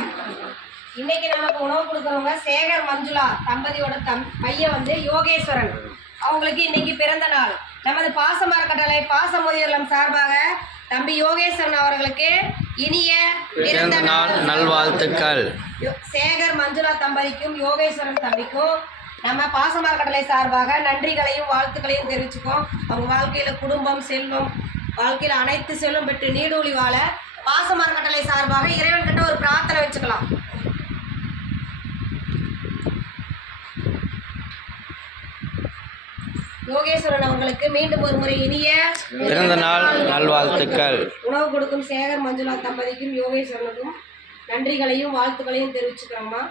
வணக்கம். இன்னைக்கு நமக்கு உணவு கொடுக்குறவங்க சேகர் மஞ்சுளா தம்பதியோட பையன் வந்து யோகேஸ்வரன். அவங்களுக்கு இன்னைக்கு பிறந்த நாள். நமது பாசமரக்கட்டளை பாசமுதியோர் சார்பாக தம்பி யோகேஸ்வரன் அவர்களுக்கு இனிய பிறந்த நாள் நல்வாழ்த்துக்கள். சேகர் மஞ்சுளா தம்பதிக்கும் யோகேஸ்வரன் தம்பிக்கும் நம்ம பாசமரக்கட்டளை சார்பாக நன்றிகளையும் வாழ்த்துக்களையும் தெரிவிச்சுக்கோம். அவங்க வாழ்க்கையில குடும்பம் செல்வம் வாழ்க்கையில அனைத்து செல்வம் பெற்று நீடூழி வாழ பாசமரக்கட்டளை சார்பாக இறைவன் கிட்ட ஒரு பிரார்த்தனை வச்சுக்கலாம். யோகேஸ்வரன் அவங்களுக்கு மீண்டும் ஒரு முறை இனிய பிறந்த நாள் நல்வாழ்த்துக்கள். உணவு கொடுக்கும் சேகர் மஞ்சுளா தம்பதிக்கும் யோகேஸ்வரனுக்கும் நன்றிகளையும் வாழ்த்துக்களையும் தெரிவிச்சுக்கிறோம்மா.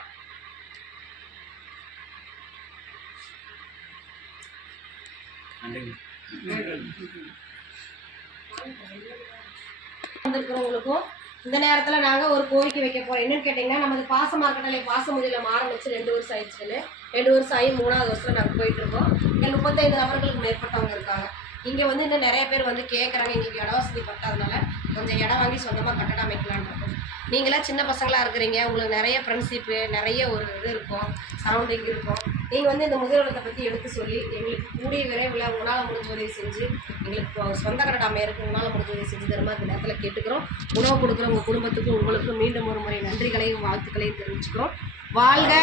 வந்திருக்கிறவங்களுக்கும் இந்த நேரத்தில் நாங்கள் ஒரு கோரிக்கை வைக்க போகிறோம். என்னன்னு கேட்டிங்கன்னா, நமது பாசமரக்கட்டளை பாசமுதியோர் ஆரம்பிச்சு 2 வருஷம் ஆயிடுச்சுன்னு 2 வருஷம் ஆகி 3வது வருஷம் நாங்கள் போயிட்டுருக்கோம். இங்கே 35 நபர்களுக்கு மேற்பட்டவங்க இருக்காங்க. இங்கே வந்து இன்னும் நிறைய பேர் வந்து கேட்குறாங்க. எங்களுக்கு இட வசதி பட்டாதனால கொஞ்சம் இடம் வாங்கி சொந்தமாக கட்டடம் அமைக்கலான்னு இருக்கோம். நீங்களாம் சின்ன பசங்களாக இருக்கிறீங்க, உங்களுக்கு நிறைய ஃப்ரெண்ட்ஷிப்பு நிறைய ஒரு இது இருக்கும், சரௌண்டிங் இருக்கும். நீங்கள் வந்து இந்த முதியோரத்தை பற்றி எடுத்து சொல்லி எங்களுக்கு கூடிய விரைவில் உங்களால் முடிஞ்ச உதவி செஞ்சு எங்களுக்கு சொந்த கட்டடம் அமையருக்கு உங்களால் முடிஞ்ச உதவி செஞ்சு தருமா இந்த நேரத்தில் கேட்டுக்கிறோம். உணவு கொடுக்குற உங்கள் குடும்பத்துக்கும் உங்களுக்கும் மீண்டும் ஒரு முறை நன்றிகளையும் வாழ்த்துக்களையும் தெரிவிச்சுக்கிறோம். வாழ்க.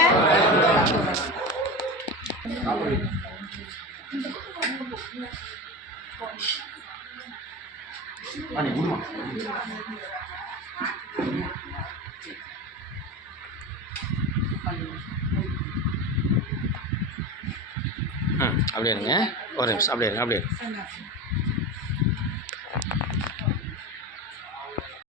அப்படியே இருங்க, ஒரு நிமிஷம் அப்படியே இருங்க, அப்படியே